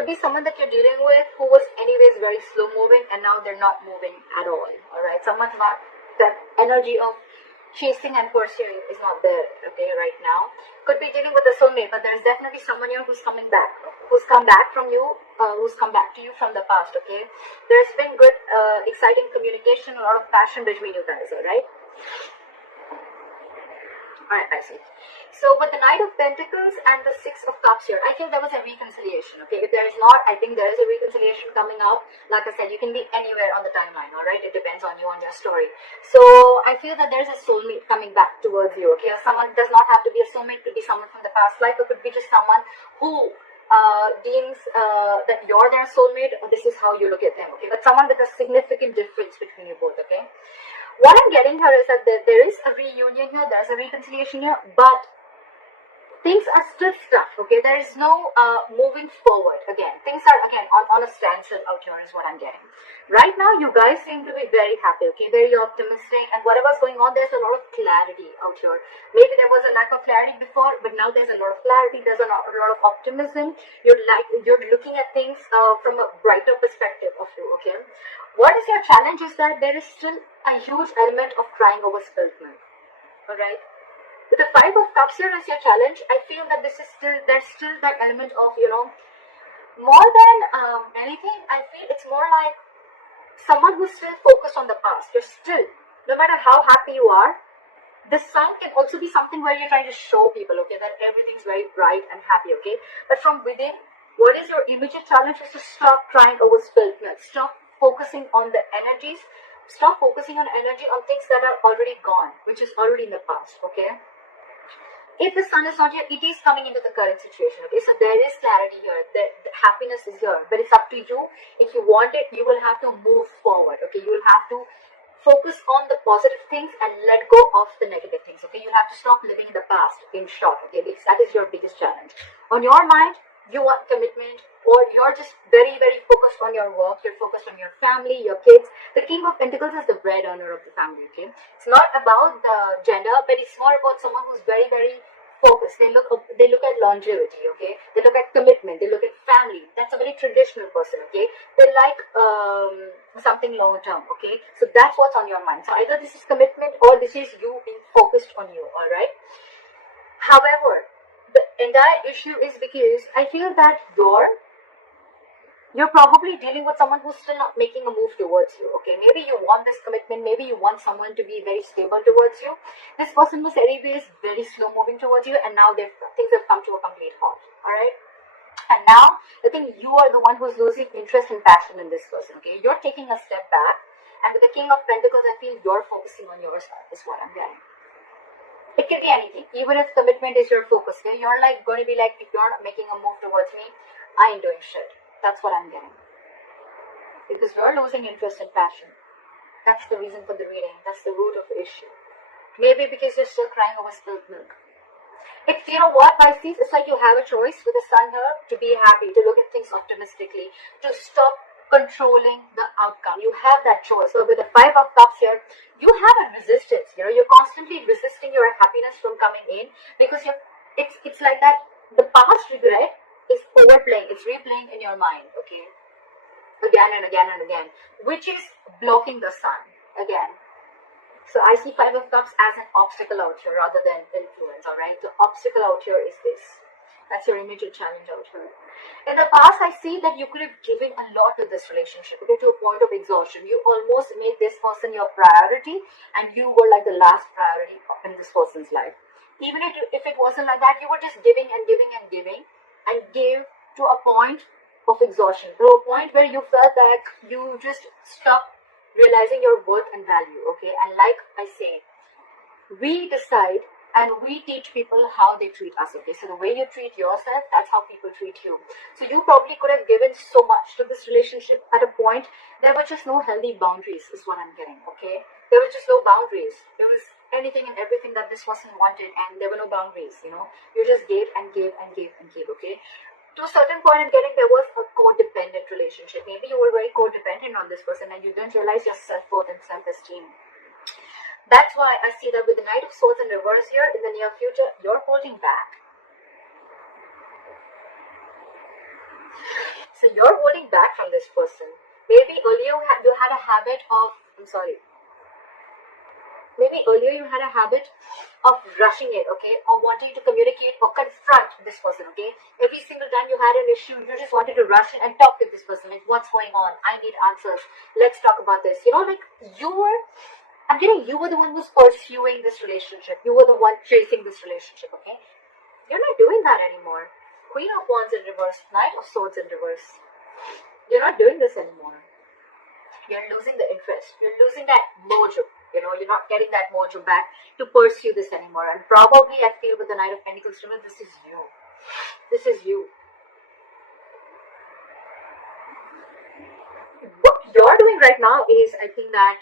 Could be someone that you're dealing with who was anyways very slow moving and now they're not moving at all. Alright, someone's not, that energy of chasing and pursuing is not there, okay, right now. Could be dealing with a soulmate, but there's definitely someone here who's coming back, who's come back from you, who's come back to you from the past, okay. There's been good, exciting communication, a lot of passion between you guys, alright. Alright, I see. So with the Knight of Pentacles and the Six of Cups here, I feel there was a reconciliation, okay? If there is not, I think there is a reconciliation coming up. Like I said, you can be anywhere on the timeline, alright? It depends on you, on your story. So I feel that there's a soulmate coming back towards you, okay? Someone does not have to be a soulmate, could be someone from the past life, or could be just someone who deems that you're their soulmate, or this is how you look at them, okay? But someone with a significant difference between you both, okay? What I'm getting here is that there is a reunion here, there's a reconciliation here, but things are still stuck, okay? There is no moving forward. Again, things are, again, on a standstill out here is what I'm getting. Right now, you guys seem to be very happy, okay? Very optimistic, and whatever's going on, there's a lot of clarity out here. Maybe there was a lack of clarity before, but now there's a lot of clarity, there's a lot of optimism. You're looking at things from a brighter perspective of you, okay? What is your challenge is that there is still a huge element of crying over spilled milk, alright? With the Five of Cups here as your challenge, I feel that there's still that element of, you know, more than anything, I feel it's more like someone who's still focused on the past. You're still, no matter how happy you are, the sun can also be something where you're trying to show people, okay, that everything's very bright and happy, okay? But from within, what is your immediate challenge is to stop crying over spilled milk. Stop focusing on the energies. Stop focusing on energy on things that are already gone, which is already in the past, okay? If the sun is not here, it is coming into the current situation, okay? So there is clarity here, the happiness is here, but it's up to you. If you want it, you will have to move forward, okay? You will have to focus on the positive things and let go of the negative things, okay? You have to stop living in the past, in short, okay? Because that is your biggest challenge. On your mind, you want commitment, or you're just very, very focused on your work, you're focused on your family, your kids. The King of Pentacles is the bread earner of the family, okay? It's not about the gender, but it's more about someone who's very, very focused. They look at longevity, okay? They look at commitment, they look at family. That's a very traditional person, okay? They like something long term, okay? So that's what's on your mind. So either this is commitment or this is you being focused on you, alright? However, the entire issue is because I feel that you're probably dealing with someone who's still not making a move towards you, okay? Maybe you want this commitment, maybe you want someone to be very stable towards you. This person was anyways very slow moving towards you, and now things have come to a complete halt, alright? And now, I think you are the one who's losing interest and passion in this person, okay? You're taking a step back, and with the King of Pentacles, I feel you're focusing on yourself, is what I'm getting. It can be anything, even if commitment is your focus, okay? You're like going to be like, if you're not making a move towards me, I ain't doing shit. That's what I'm getting. Because you're losing interest and passion. That's the reason for the reading. That's the root of the issue. Maybe because you're still crying over spilled milk. It's, you know what, Pisces? It's like you have a choice with the sun here to be happy, to look at things optimistically, to stop controlling the outcome. You have that choice. So with the Five of Cups here, you have a resistance. You know, you're constantly resisting your happiness from coming in because it's like that. The past regret is overplaying, it's replaying in your mind, okay? Again and again and again, which is blocking the sun, again. So I see Five of Cups as an obstacle out here rather than influence, alright? The obstacle out here is this. That's your immediate challenge out here. In the past, I see that you could have given a lot to this relationship, okay, to a point of exhaustion. You almost made this person your priority, and you were like the last priority in this person's life. Even if it wasn't like that, you were just giving and giving and giving, and gave to a point of exhaustion, to a point where you felt that you just stopped realizing your worth and value, okay? And like I say, we decide and we teach people how they treat us, okay? So the way you treat yourself, that's how people treat you. So you probably could have given so much to this relationship at a point. There were just no healthy boundaries, is what I'm getting, okay? There were just no boundaries. There was anything and everything that this person wanted, and there were no boundaries, you know? You just gave and gave and gave and gave, okay? To a certain point, I'm getting there was a codependent relationship. Maybe you were very codependent on this person and you didn't realize your self-worth and self-esteem. That's why I see that with the Knight of Swords in reverse here, in the near future, you're holding back. So you're holding back from this person. Maybe earlier you had a habit of, maybe earlier you had a habit of rushing it, okay, or wanting to communicate or confront this person, okay. Every single time you had an issue, you just wanted to rush in and talk with this person, like, what's going on? I need answers. Let's talk about this. You know, like, you were the one who's pursuing this relationship. You were the one chasing this relationship, okay. You're not doing that anymore. Queen of Wands in reverse, Knight of Swords in reverse. You're not doing this anymore. You're losing the interest. You're losing that mojo. You know, you're not getting that mojo back to pursue this anymore. And probably I feel with the Knight of Pentacles, this is you. This is you. What you're doing right now is, I think that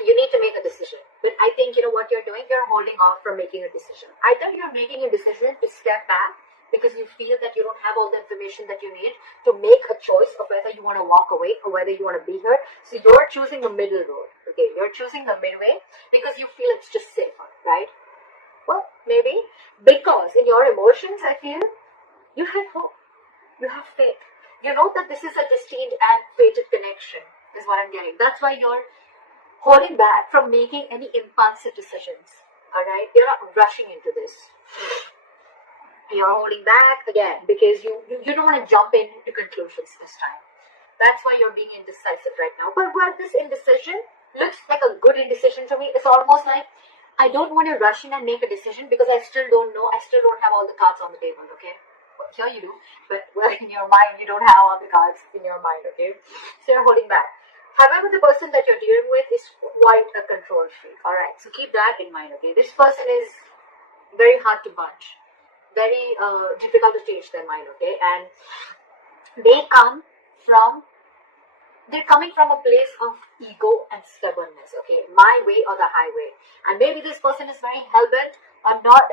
you need to make a decision. But I think, what you're doing, you're holding off from making a decision. Either you're making a decision to step back because you feel that you don't have all the information that you need to make a choice of whether you want to walk away or whether you want to be here. So you're choosing the middle road, okay? You're choosing the midway because you feel it's just safer, right? Well, maybe because in your emotions, I feel you have hope, you have faith. You know that this is a destined and fated connection, is what I'm getting. That's why you're holding back from making any impulsive decisions, all right? You're not rushing into this. You're holding back again because you don't want to jump into conclusions this time. That's why you're being indecisive right now. But this indecision looks like a good indecision to me. It's almost like I don't want to rush in and make a decision because I still don't know. I still don't have all the cards on the table, okay? Well, here you do, but in your mind, you don't have all the cards in your mind, okay? So you're holding back. However, the person that you're dealing with is quite a control freak, alright? So keep that in mind, okay? This person is very hard to budge. Very difficult to change their mind, okay? And they're coming from a place of ego and stubbornness, okay? My way or the highway. And maybe this person is very hell-bent on not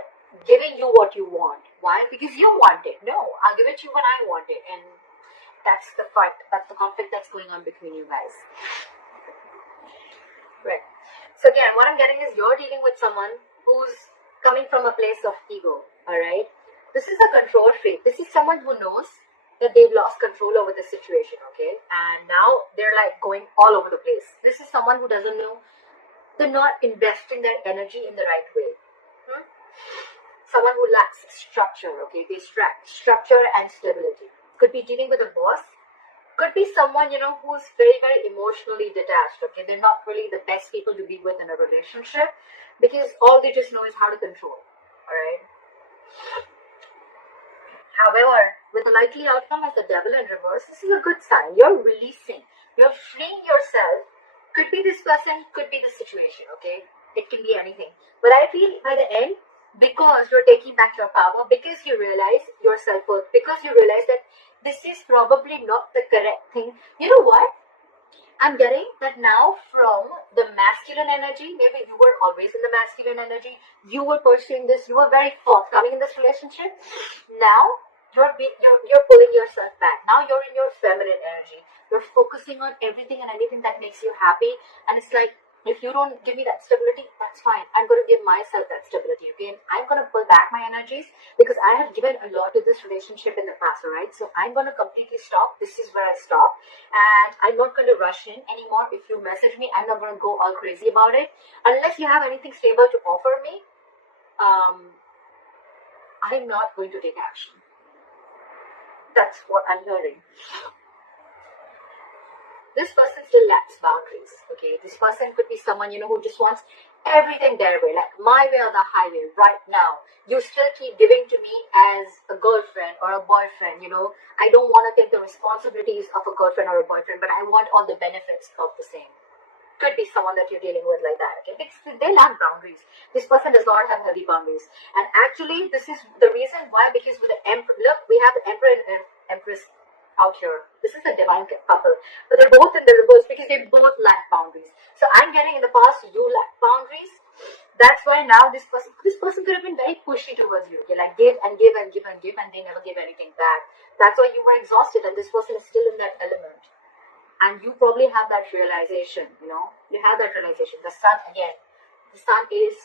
giving you what you want. Why? Because you want it. No, I'll give it to you when I want it. And that's the fight. That's the conflict that's going on between you guys. Right. So again, what I'm getting is you're dealing with someone who's coming from a place of ego, alright? This is a control freak. This is someone who knows that they've lost control over the situation, okay? And now they're like going all over the place. This is someone who doesn't know, they're not investing their energy in the right way. Someone who lacks structure, okay? They lack structure and stability. Could be dealing with a boss. Could be someone, who's very, very emotionally detached, okay? They're not really the best people to be with in a relationship because all they just know is how to control, alright? However, with a likely outcome as the Devil in reverse, this is a good sign. You're releasing. You're freeing yourself. Could be this person, could be the situation, okay? It can be anything. But I feel by the end, because you're taking back your power, because you realize your self-worth, because you realize that this is probably not the correct thing. You know what? I'm getting that now from the masculine energy, maybe you were always in the masculine energy, you were pursuing this, you were very forthcoming in this relationship. Now, you're pulling yourself back. Now you're in your feminine energy. You're focusing on everything and anything that makes you happy. And it's like, if you don't give me that stability, that's fine. I'm going to give myself that stability, okay? I'm going to pull back my energies because I have given a lot to this relationship in the past, alright? So I'm going to completely stop. This is where I stop. And I'm not going to rush in anymore. If you message me, I'm not going to go all crazy about it. Unless you have anything stable to offer me, I'm not going to take action. That's what I'm hearing. This person still lacks boundaries, okay? This person could be someone, who just wants everything their way, like my way or the highway right now. You still keep giving to me as a girlfriend or a boyfriend, I don't want to take the responsibilities of a girlfriend or a boyfriend, but I want all the benefits of the same. Could be someone that you're dealing with like that, okay? Because they lack boundaries. This person does not have healthy boundaries. And actually, this is the reason why, because with the Emperor, look, we have the Emperor and Empress out here. This is a divine couple, but they're both in the reverse because they both lack boundaries. So I'm getting in the past you lack boundaries. That's why now this person could have been very pushy towards you. Okay, like give and give and give and give, and they never give anything back. That's why you were exhausted, and this person is still in that element. And you probably have that realization. You have that realization. The sun again. The sun is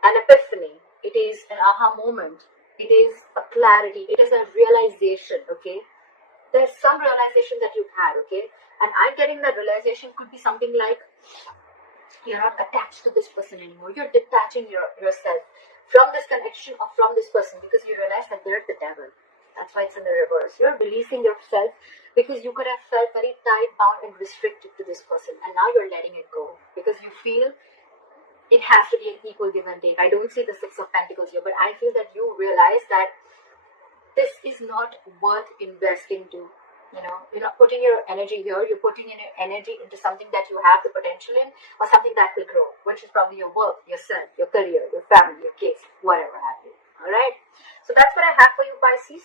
an epiphany. It is an aha moment. It is a clarity. It is a realization. Okay. there's some realization that you've had, okay? And I'm getting that realization could be something like you're not attached to this person anymore. You're detaching yourself from this connection or from this person because you realize that they're the devil. That's why it's in the reverse. You're releasing yourself because you could have felt very tied, bound, and restricted to this person. And now you're letting it go because you feel it has to be an equal give and take. I don't see the Six of Pentacles here, but I feel that you realize that this is not worth investing to. You know, you're not putting your energy here, you're putting in your energy into something that you have the potential in or something that will grow, which is probably your work, yourself, your career, your family, your kids, whatever have you. Alright? So that's what I have for you, Pisces.